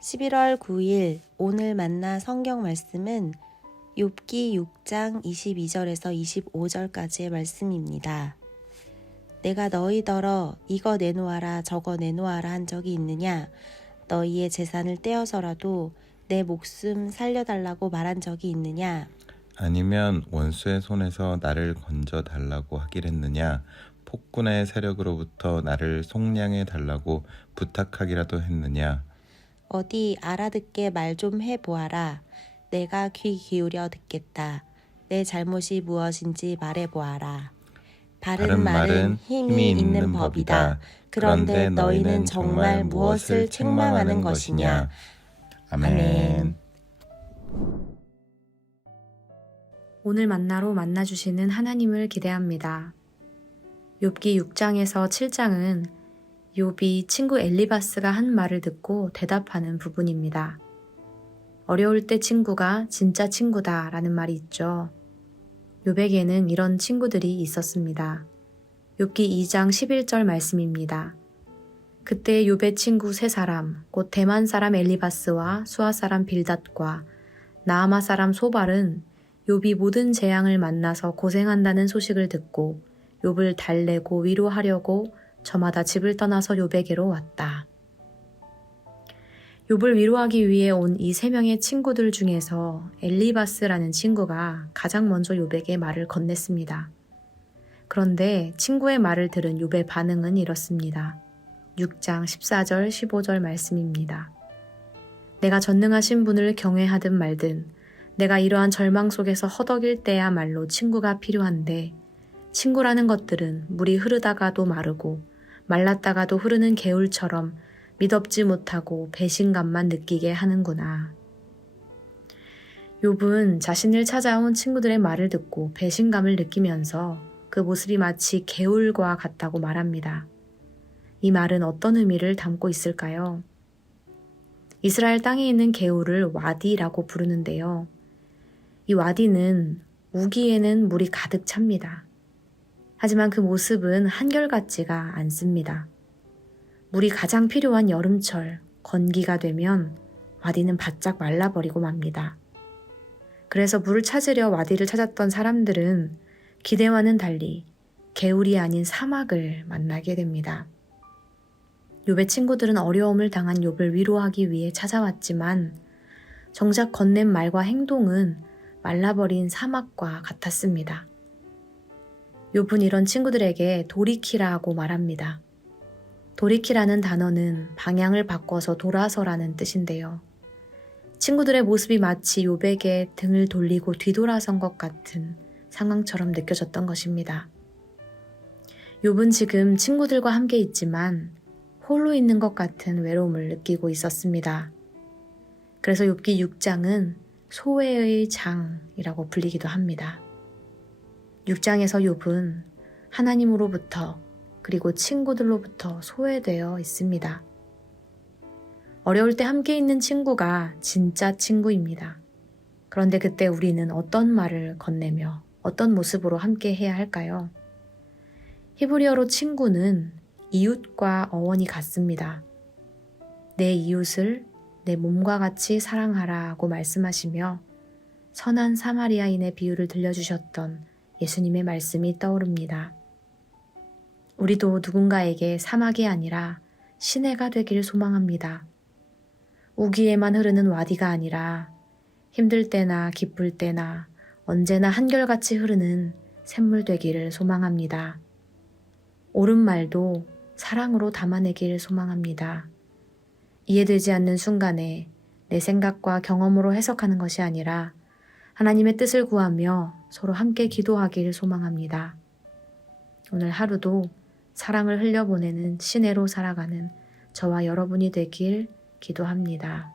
11월 9일 오늘 만나 성경 말씀은 욥기 6장 22절에서 25절까지의 말씀입니다. 내가 너희더러 이거 내놓아라 저거 내놓아라 한 적이 있느냐? 너희의 재산을 떼어서라도 내 목숨 살려달라고 말한 적이 있느냐? 아니면 원수의 손에서 나를 건져 달라고 하기랬느냐? 폭군의 세력으로부터 나를 속량해 달라고 부탁하기라도 했느냐? 어디 알아듣게 말 좀 해보아라. 내가 귀 기울여 듣겠다. 내 잘못이 무엇인지 말해보아라. 바른 말은 힘이 있는 법이다. 그런데 너희는 정말 무엇을 책망하는 것이냐? 아멘. 오늘 만나로 만나주시는 하나님을 기대합니다. 욥기 6장에서 7장은 욥이 친구 엘리바스가 한 말을 듣고 대답하는 부분입니다. 어려울 때 친구가 진짜 친구다 라는 말이 있죠. 욥에게는 이런 친구들이 있었습니다. 욥기 2장 11절 말씀입니다. 그때 욥의 친구 세 사람, 곧 대만 사람 엘리바스와 수아 사람 빌닷과 나아마 사람 소발은 욥이 모든 재앙을 만나서 고생한다는 소식을 듣고 욥을 달래고 위로하려고 저마다 집을 떠나서 욥에게로 왔다. 욥을 위로하기 위해 온 이 세 명의 친구들 중에서 엘리바스라는 친구가 가장 먼저 욥에게 말을 건넸습니다. 그런데 친구의 말을 들은 욥의 반응은 이렇습니다. 6장 14절 15절 말씀입니다. 내가 전능하신 분을 경외하든 말든 내가 이러한 절망 속에서 허덕일 때야말로 친구가 필요한데 친구라는 것들은 물이 흐르다가도 마르고 말랐다가도 흐르는 개울처럼 믿업지 못하고 배신감만 느끼게 하는구나. 욥은 자신을 찾아온 친구들의 말을 듣고 배신감을 느끼면서 그 모습이 마치 개울과 같다고 말합니다. 이 말은 어떤 의미를 담고 있을까요? 이스라엘 땅에 있는 개울을 와디라고 부르는데요. 이 와디는 우기에는 물이 가득 찹니다. 하지만 그 모습은 한결같지가 않습니다. 물이 가장 필요한 여름철, 건기가 되면 와디는 바짝 말라버리고 맙니다. 그래서 물을 찾으려 와디를 찾았던 사람들은 기대와는 달리 개울이 아닌 사막을 만나게 됩니다. 욥의 친구들은 어려움을 당한 욥을 위로하기 위해 찾아왔지만 정작 건넨 말과 행동은 말라버린 사막과 같았습니다. 욥은 이런 친구들에게 돌이키라고 말합니다. 돌이키라는 단어는 방향을 바꿔서 돌아서라는 뜻인데요. 친구들의 모습이 마치 욥에게 등을 돌리고 뒤돌아선 것 같은 상황처럼 느껴졌던 것입니다. 욥은 지금 친구들과 함께 있지만 홀로 있는 것 같은 외로움을 느끼고 있었습니다. 그래서 욥기 6장은 소외의 장이라고 불리기도 합니다. 6장에서 욥은 하나님으로부터 그리고 친구들로부터 소외되어 있습니다. 어려울 때 함께 있는 친구가 진짜 친구입니다. 그런데 그때 우리는 어떤 말을 건네며 어떤 모습으로 함께 해야 할까요? 히브리어로 친구는 이웃과 어원이 같습니다. 내 이웃을 내 몸과 같이 사랑하라고 말씀하시며 선한 사마리아인의 비유를 들려주셨던 예수님의 말씀이 떠오릅니다. 우리도 누군가에게 사막이 아니라 시내가 되길 소망합니다. 우기에만 흐르는 와디가 아니라 힘들 때나 기쁠 때나 언제나 한결같이 흐르는 샘물 되기를 소망합니다. 옳은 말도 사랑으로 담아내길 소망합니다. 이해되지 않는 순간에 내 생각과 경험으로 해석하는 것이 아니라 하나님의 뜻을 구하며 서로 함께 기도하길 소망합니다. 오늘 하루도 사랑을 흘려보내는 시내로 살아가는 저와 여러분이 되길 기도합니다.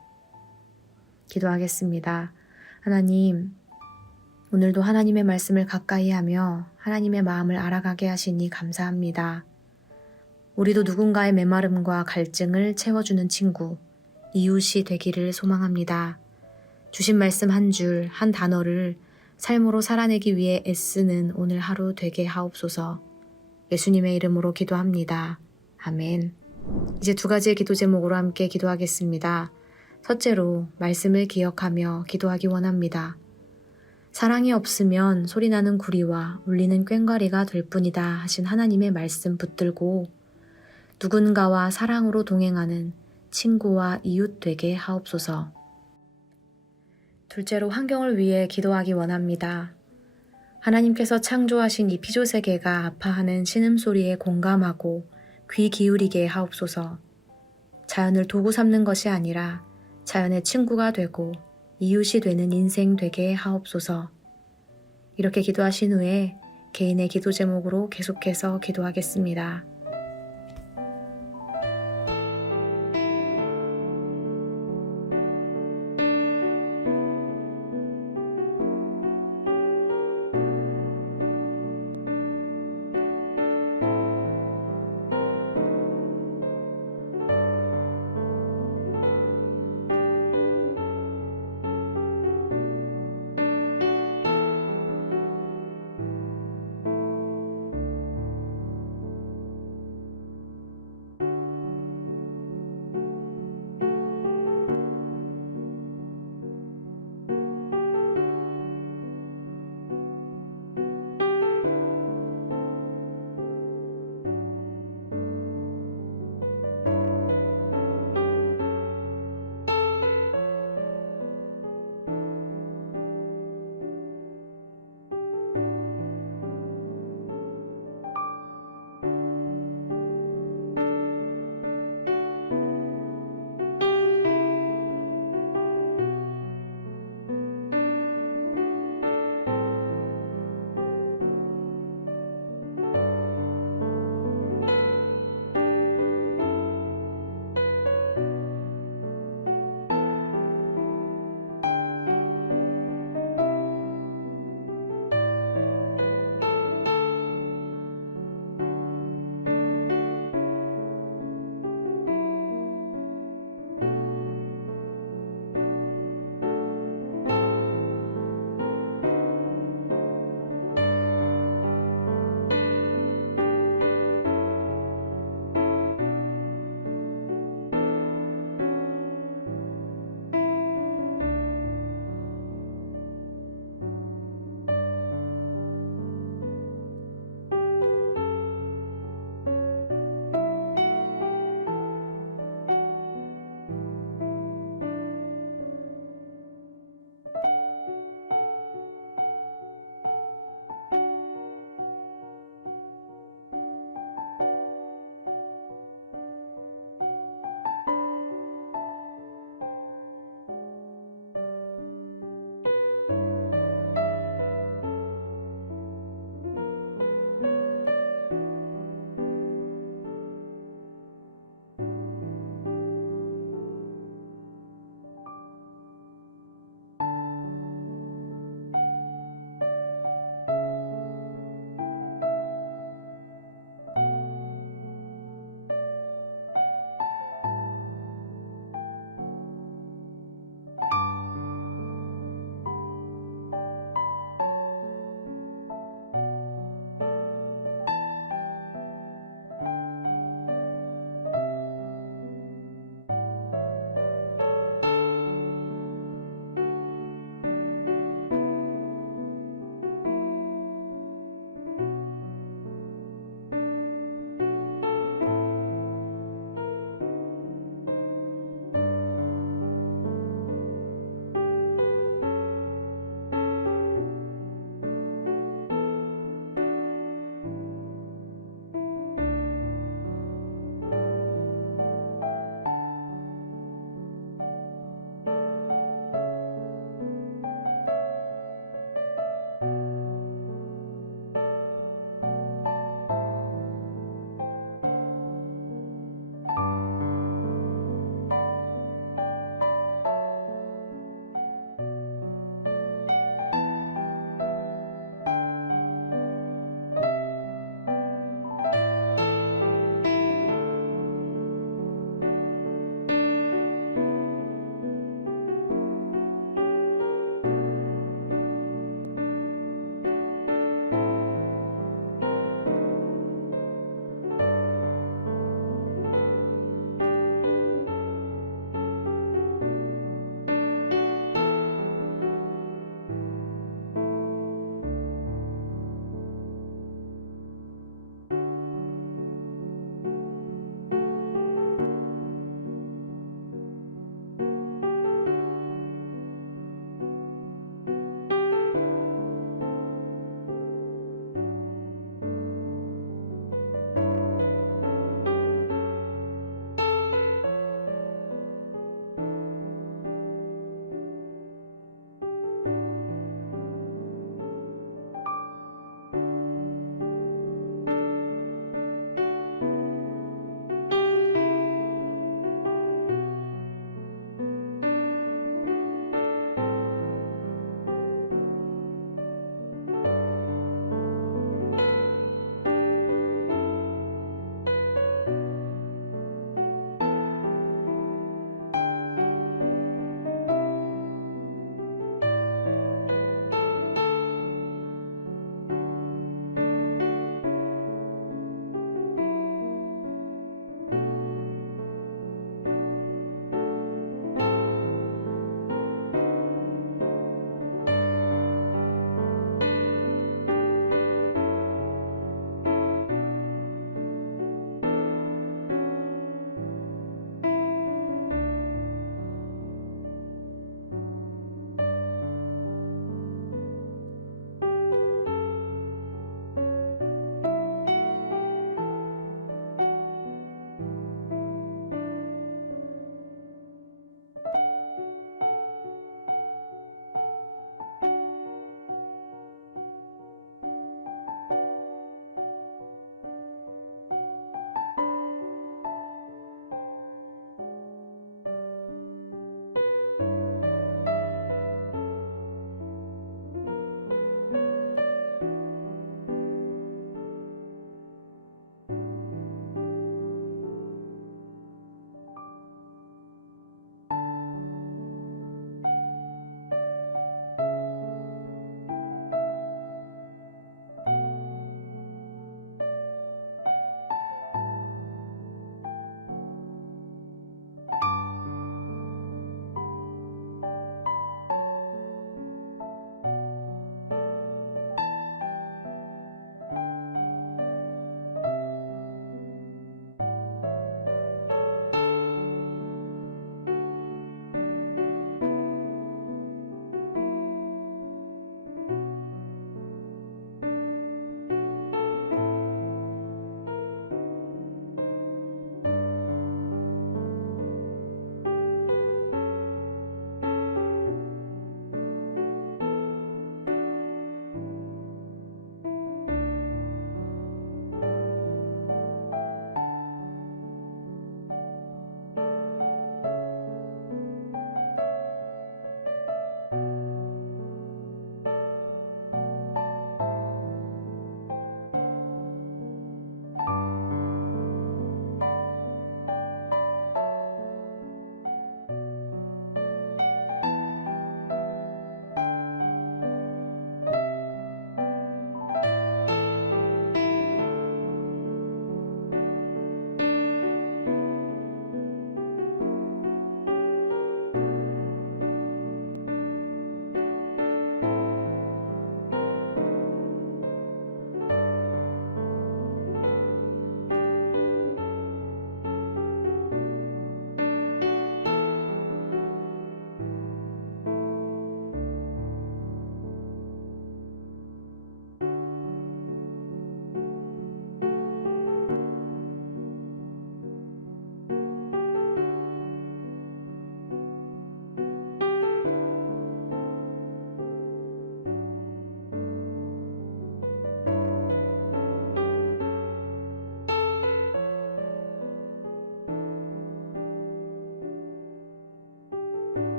기도하겠습니다. 하나님, 오늘도 하나님의 말씀을 가까이 하며 하나님의 마음을 알아가게 하시니 감사합니다. 우리도 누군가의 메마름과 갈증을 채워주는 친구, 이웃이 되기를 소망합니다. 주신 말씀 한 줄, 한 단어를 삶으로 살아내기 위해 애쓰는 오늘 하루 되게 하옵소서. 예수님의 이름으로 기도합니다. 아멘. 이제 두 가지의 기도 제목으로 함께 기도하겠습니다. 첫째로 말씀을 기억하며 기도하기 원합니다. 사랑이 없으면 소리나는 구리와 울리는 꽹과리가 될 뿐이다 하신 하나님의 말씀 붙들고 누군가와 사랑으로 동행하는 친구와 이웃 되게 하옵소서. 둘째로 환경을 위해 기도하기 원합니다. 하나님께서 창조하신 이 피조세계가 아파하는 신음소리에 공감하고 귀 기울이게 하옵소서. 자연을 도구 삼는 것이 아니라 자연의 친구가 되고 이웃이 되는 인생 되게 하옵소서. 이렇게 기도하신 후에 개인의 기도 제목으로 계속해서 기도하겠습니다.